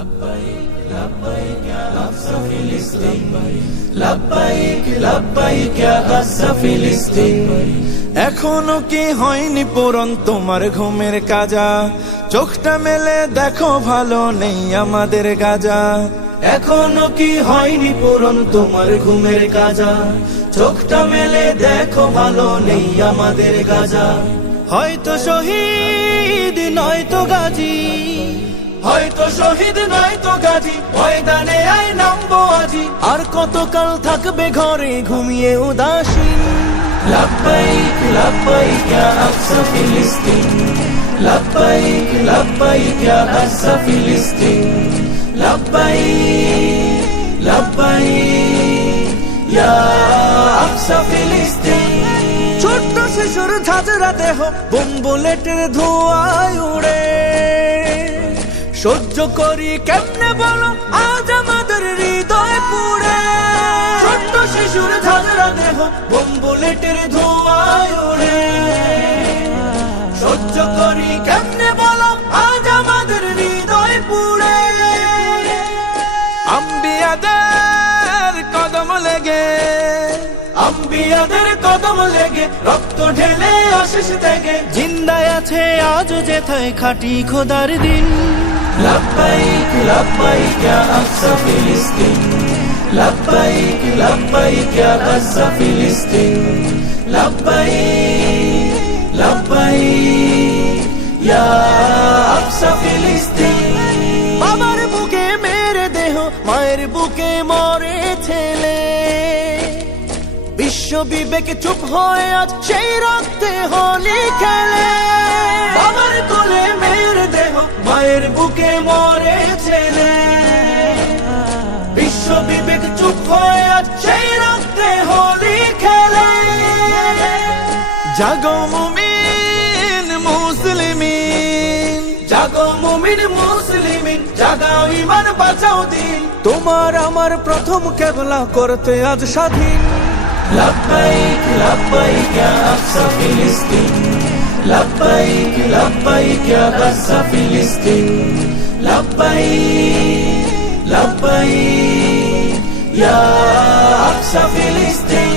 لبيك لبيك يا أقصى فلسطين لبيك لبيك يا أقصى فلسطين এখনো কি হয়নি পূরণ তোমার ঘুমের কাজা? চোখটা মেলে দেখো ভালো নেই আমাদের গাজা। এখনো কি হয়নি পূরণ তোমার ঘুমের কাজা? চোখটা মেলে দেখো ভালো নেই আমাদের গাজা। হয়তো শহীদ নয়তো গাজী, হয়তো শহীদ নয়তো গাজী, ময়দানে আয় নামবো আজি। আর কতকাল থাকবে ঘরে ঘুমিয়ে উদাসীন? لبيك لبيك يا أقصى فلسطين لبيك لبيك يا أقصى فلسطين لبيك لبيك يا أقصى فلسطين ছোট্ট শিশুর ঝাঁঝরা দেহ বোম বুলেটের ধোঁয়ায় উড়ে, সহ্য করি কেমনে বলো আজ আমাদের হৃদয় পুড়ে। ছোট্ট শিশুর ঝাঁঝরা দেহ বোম বুলেটের ধোঁয়ায় উড়ে, সহ্য করি কেমনে বলো আজ আমাদের হৃদয় পুড়ে। আম্বিয়াদের কদম লেগে, আম্বিয়াদের কদম লেগে রক্ত ঢেলে অশেষ ত্যাগে জিন্দায় আছে আজ যেথায় খাটি খোদার দিন। لبيك لبيك يا أقصى فلسطين لبيك لبيك يا أقصى فلسطين لبيك لبيك يا أقصى فلسطين বাবার বুকে মেরে দেহ মায়ের বুকে মরে ছেলে, বিশ্ব বিবেক চুপ হয়ে আজ সেই রক্তে হোলি খেলে। বাবার কোলে মেরে দেহ মায়ের বুকে মরে ছেলে, বিশ্ব বিবেক চুপ হয়ে আজ সেই রক্তে হোলি খেলে। জাগো মুমিন মুসলিমিন, জাগো মুমিন মুসলিমিন, জাগাও ঈমান বাঁচাও দিন। তোমার আমার প্রথম কেবলা করতে আজ স্বাধীন। لبيك لبيك يا أقصى فلسطين لبيك لبيك يا أقصى فلسطين لبيك لبيك يا أقصى فلسطين